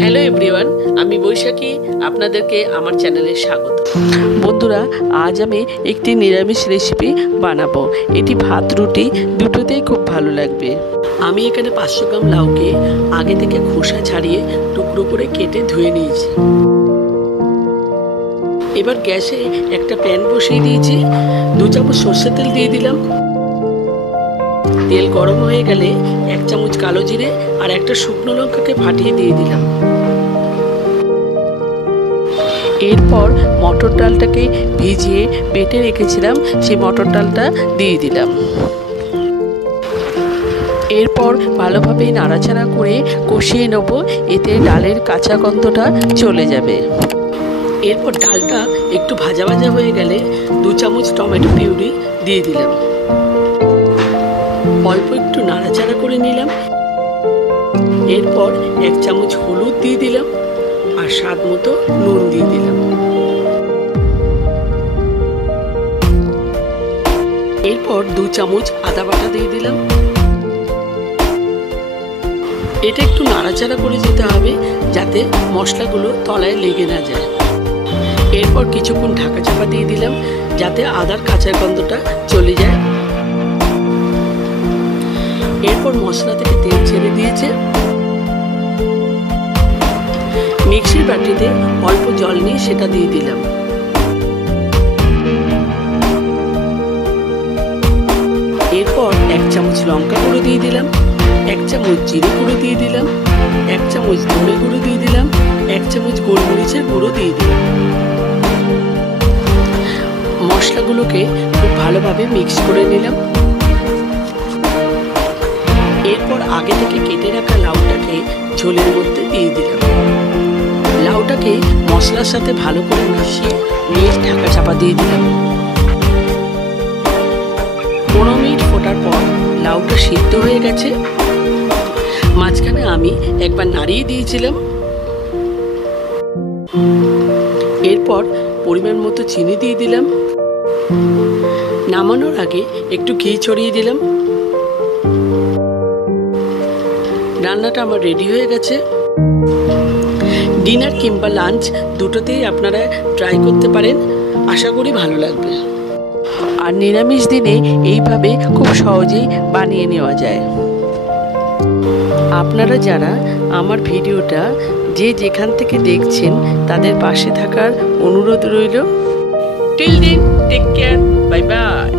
Hello everyone, আমি বৈশাখী। আপনাদেরকে আমার চ্যানেলে স্বাগত। বন্ধুরা, আজ আমি একটি নিরামিষ রেসিপি বানাবো। এটি ভাত রুটি দুটোতেই খুব ভালো লাগবে। আমি এখানে 500 গ্রাম লাউকে আগে থেকে খোসা ছাড়িয়ে টুকরো করে কেটে ধুয়ে নিয়েছি। এবার গ্যাসে একটা প্যান বসিয়ে দিয়েছি। 2 চামচ সর্ষের তেল দিয়ে দিলাম। তেল গরম হয়ে গেলে 1 চামচ কালো জিরে আর একটা শুকনো লঙ্কাকে ফাটিয়ে দিয়ে দিলাম। এরপর মটর ডালটাকে ভিজিয়ে বেটে রেখেছিলাম, সেই মটর ডালটা দিয়ে দিলাম। এরপর ভালোভাবে নাড়াচাড়া করে কষিয়ে নেব, এতে ডালের কাঁচা গন্ধটা চলে যাবে। এরপর ডালটা একটু ভাজা ভাজা হয়ে গেলে 2 চামচ টমেটো পিউরি দিয়ে দিলাম। অল্প একটু নাড়াচাড়া করে নিলাম। এরপর 1 চামচ হলুদ দিয়ে দিলাম আর স্বাদ মতো নুন দিয়ে দিলাম। এরপর 2 চামচ আদা বাটা দিয়ে দিলাম। এটা একটু নাড়াচাড়া করে যেতে হবে যাতে মশলাগুলো তলায় লেগে না যায়। এরপর কিছুক্ষণ ঢাকা চাপা দিয়ে দিলাম যাতে আদার কাঁচা গন্ধটা চলে যায়। এরপর মশলা থেকে তেল ছেড়ে দিয়েছে। মিক্সির বাটিতে অল্প জল নিয়ে সেটা দিয়ে দিলাম। এরপর 1 চামচ লঙ্কা গুঁড়ো দিয়ে দিলাম, 1 চামচ জিরে গুঁড়ো দিয়ে দিলাম, 1 চামচ ধনে গুঁড়ো দিয়ে দিলাম, 1 চামচ গোলমরিচের গুঁড়ো দিয়ে দিলাম। মশলাগুলোকে খুব ভালোভাবে মিক্স করে নিলাম। এরপর আগে থেকে কেটে রাখা লাউটাকে ঝোলের মধ্যে দিয়ে দিলাম। লাউটাকে মশলার সাথে ভালো করে মিশিয়ে নিয়ে ঢাকা চাপা দিয়ে দিলাম। 15 মিনিট ফোটার পর লাউটা সিদ্ধ হয়ে গেছে। মাঝখানে আমি একবার নাড়িয়ে দিয়েছিলাম। এরপর পরিমাণ মতো চিনি দিয়ে দিলাম। নামানোর আগে একটু ঘি ছড়িয়ে দিলাম। রান্নাটা আমার রেডি হয়ে গেছে। ডিনার কিংবা লাঞ্চ দুটোতেই আপনারা ট্রাই করতে পারেন, আশা করি ভালো লাগবে। আর নিরামিষ দিনে এইভাবে খুব সহজেই বানিয়ে নেওয়া যায়। আপনারা যারা আমার ভিডিওটা যে যেখান থেকে দেখছেন তাদের পাশে থাকার অনুরোধ রইল। Till then, take care, bye by.